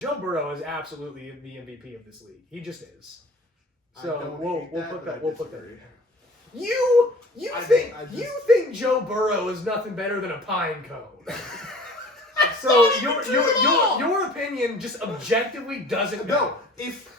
Joe Burrow is absolutely the MVP of this league. He just is. So we'll put that in. You think Joe Burrow is nothing better than a pine cone? So your opinion just objectively doesn't matter. No, if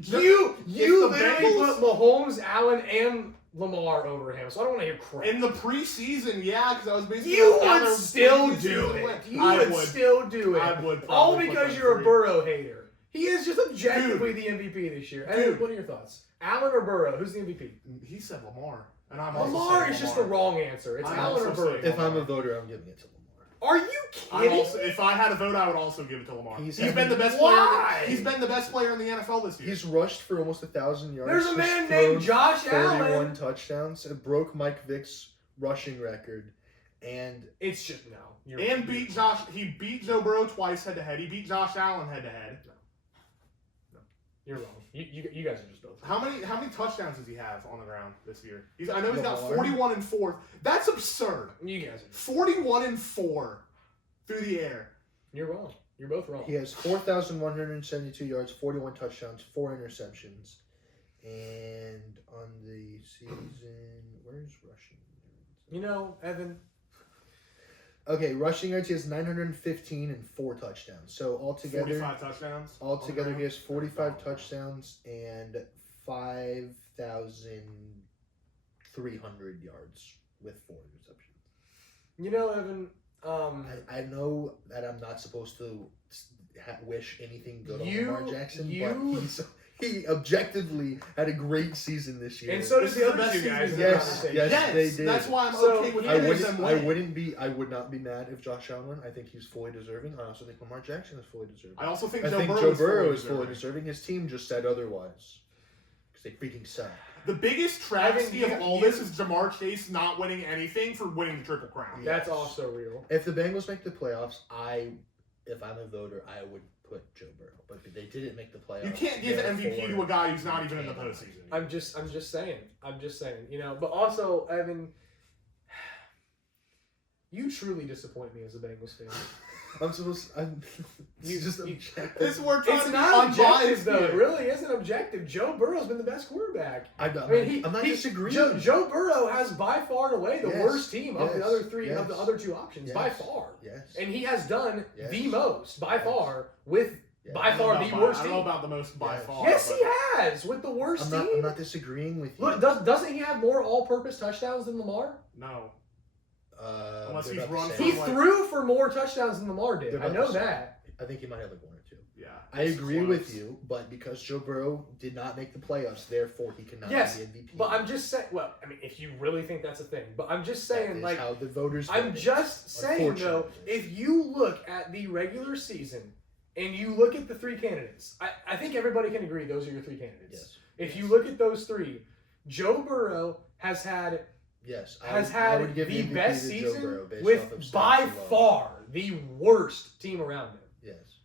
you literally Bengals, put Mahomes, Allen, and Lamar over him, so I don't want to hear crap. in the preseason, yeah, because I was basically You would still do it. You would still do it. I would. All because you're a Burrow hater. He is just objectively the MVP this year. And what are your thoughts? Allen or Burrow? Who's the MVP? He said Lamar, and Lamar is just the wrong answer. It's Allen or Burrow. If I'm a voter, I'm giving it to Lamar. Are you kidding? If I had a vote, I would also give it to Lamar. He's been the best player. He's been the best player in the NFL this year. He's rushed for almost 1,000 yards. There's a man named Josh 41 Allen. touchdowns. It broke Mike Vick's rushing record, and it's just no. beat Josh. He beat Joe Burrow twice head to head. He beat Josh Allen head to head. No, you're wrong. You guys are just both. How many touchdowns does he have on the ground this year? I know he's got 41 and 4. That's absurd. You guys are 41 and 4 through the air. You're wrong. You're both wrong. he has 4,172 yards, 41 touchdowns, 4 interceptions, and on the season, where's rushing? You know, Evan. Okay, rushing yards, he has 915 and 4 touchdowns. So altogether, 45 touchdowns. Altogether, he has 45 touchdowns and 5,300 yards with 4 interceptions. You know, Evan. I know that I'm not supposed to wish anything good on Lamar Jackson, but he objectively had a great season this year. And so does the other two guys. Yes, they did. That's why I'm okay with I would not be mad if Josh Allen won. I think he's fully deserving. I also think Lamar Jackson is fully deserving. I also think Joe Burrow is fully deserving. His team just said otherwise because they freaking suck. The biggest travesty of all this is Jamar Chase not winning anything for winning the Triple Crown. That's also real. If the Bengals make the playoffs, if I'm a voter, I would put Joe Burrow. But they didn't make the playoffs. You can't give the MVP to a guy who's not even in the postseason. I'm just saying. You know, but also, Evan, you truly disappoint me as a Bengals fan. This works. It's not objective, though. It really isn't objective. Joe Burrow's been the best quarterback. I'm not disagreeing. Joe Burrow has by far and away the worst team of the other three of the other two options by far. Yes. And he has done the most by far with by far the worst team. I don't know about the most by far. Yes, he has with the worst team. I'm not disagreeing with you. Look, doesn't he have more all-purpose touchdowns than Lamar? No. Unless he's run. He threw for more touchdowns than Lamar did. I know that. I think he might have like 1 or 2. Yeah. I agree with you, but because Joe Burrow did not make the playoffs, therefore he cannot be the MVP. But I'm just saying. Well, I mean, if you really think that's a thing, but I'm just saying, that is how the voters. I'm just saying though, if you look at the regular season and you look at the 3 candidates, I think everybody can agree those are your 3 candidates. Yes. If you look at those 3, Joe Burrow has had. Yes, had the best season with by far the worst team around him. Yes.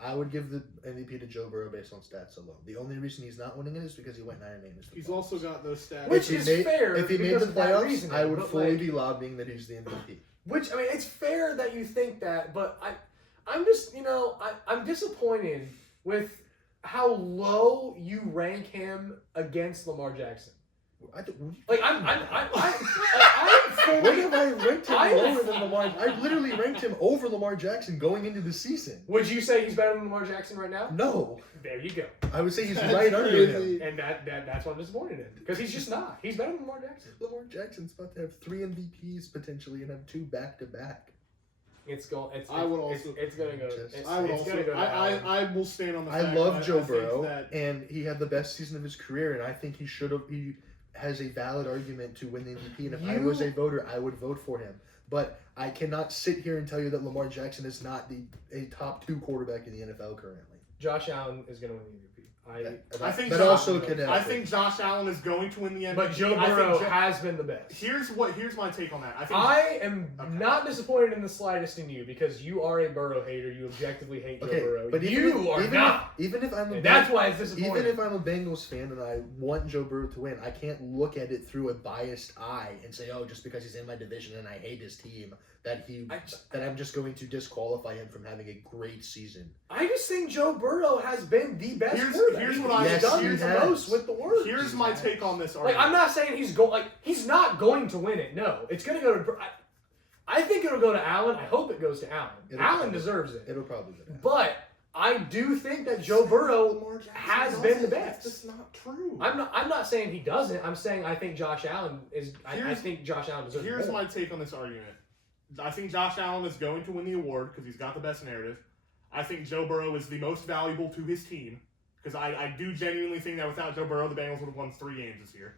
I would give the MVP to Joe Burrow based on stats alone. The only reason he's not winning it is because he went 9-8. He's also got those stats. Which is fair. If he made the playoffs, I would fully be lobbying that he's the MVP. Which, I mean, it's fair that you think that, but I'm just, I'm disappointed with how low you rank him against Lamar Jackson. When have I ranked him lower than Lamar? I literally ranked him over Lamar Jackson going into the season. Would you say he's better than Lamar Jackson right now? No. There you go. I would say he's right under him. And that's what I'm disappointed in. Because he's just not. He's better than Lamar Jackson. Lamar Jackson's about to have 3 MVPs potentially and have 2 back-to-back. I will stand on the fact I love Joe Burrow, and he had the best season of his career, and I think he has a valid argument to win the MVP, and if I was a voter, I would vote for him. But I cannot sit here and tell you that Lamar Jackson is not a top 2 quarterback in the NFL currently. Josh Allen is going to win the MVP. I think that Josh, also can happen. I think Josh Allen is going to win the MVP. But Joe Burrow has been the best. Here's my take on that. I am not disappointed in the slightest in you because you are a Burrow hater. You objectively hate Joe Burrow. But you are not. Even if I'm that's why it's disappointing. Even if I'm a Bengals fan and I want Joe Burrow to win, I can't look at it through a biased eye and say, oh, just because he's in my division and I hate his team, that I'm just going to disqualify him from having a great season. I just think Joe Burrow has been the best quarterback. Here's what I've done the most with the word. Here's my take on this argument. Like, I'm not saying he's not going to win it. No, it's going to go to. I think it'll go to Allen. I hope it goes to Allen. Allen deserves it. It'll probably go to Allen. But I do think that Joe Burrow has been the best. That's not true. I'm not saying he doesn't. I'm saying I think Josh Allen is. I think Josh Allen deserves it. Here's my take on this argument. I think Josh Allen is going to win the award because he's got the best narrative. I think Joe Burrow is the most valuable to his team because I do genuinely think that without Joe Burrow, the Bengals would have won 3 games this year.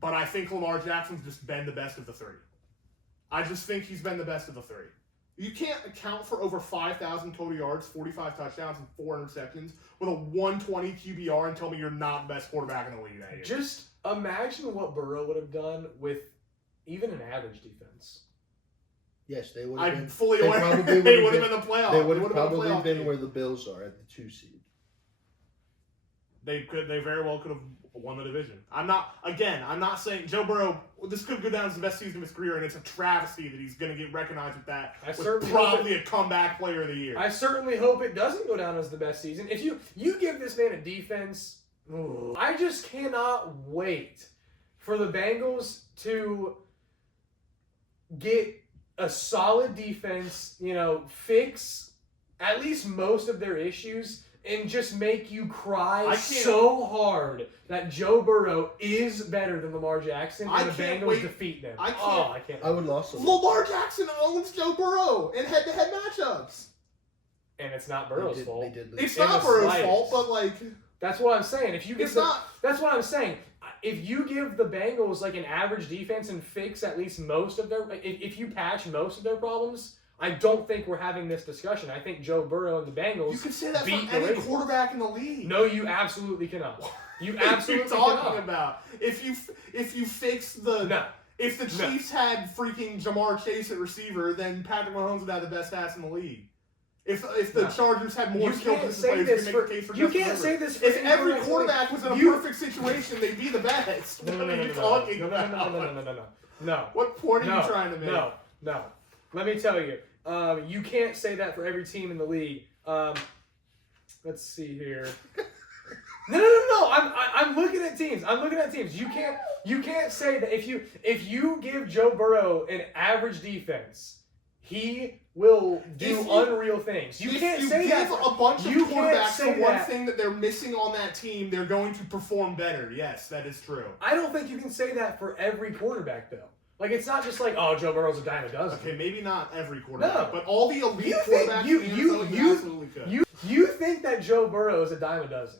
But I think Lamar Jackson's just been the best of the 3. I just think he's been the best of the 3. You can't account for over 5,000 total yards, 45 touchdowns, and 4 interceptions with a 120 QBR and tell me you're not the best quarterback in the league that year. Just imagine what Burrow would have done with even an average defense. Yes, they would have been. I'm fully aware they would have been the playoff. They would have probably been where the Bills are at the 2 seed. They very well could have won the division. I'm not saying Joe Burrow, this could go down as the best season of his career, and it's a travesty that he's going to get recognized with that. With probably a comeback player of the year. I certainly hope it doesn't go down as the best season. If you give this man a defense, I just cannot wait for the Bengals to get a solid defense, fix at least most of their issues, and just make you cry so hard that Joe Burrow is better than Lamar Jackson and the Bengals defeat them. I can't. I would also. Lamar Jackson owns Joe Burrow in head-to-head matchups. And it's not Burrow's fault. It's not Burrow's fault, but that's what I'm saying. That's what I'm saying. If you give the Bengals an average defense and fix at least most of their, if you patch most of their problems, I don't think we're having this discussion. I think Joe Burrow and the Bengals. You can say that for any quarterback in the league. No, you absolutely cannot. You absolutely cannot. What are you talking about? If you fix the if the Chiefs had freaking Jamar Chase at receiver, then Patrick Mahomes would have the best ass in the league. If the Chargers had more skilled position players, you can make a case for you can't say this. If every quarterback was in a perfect situation, they'd be the best. What are you talking about? No. What point are you trying to make? No. Let me tell you. You can't say that for every team in the league. Let's see here. No. I'm looking at teams. You can't say that if you give Joe Burrow an average defense, he will do unreal things. You can't say that. If you give a bunch of quarterbacks the one thing that they're missing on that team, they're going to perform better. Yes, that is true. I don't think you can say that for every quarterback, though. It's not just Joe Burrow's a dime a dozen. Okay, maybe not every quarterback, no. but all the elite quarterbacks you think that Joe Burrow is a dime a dozen?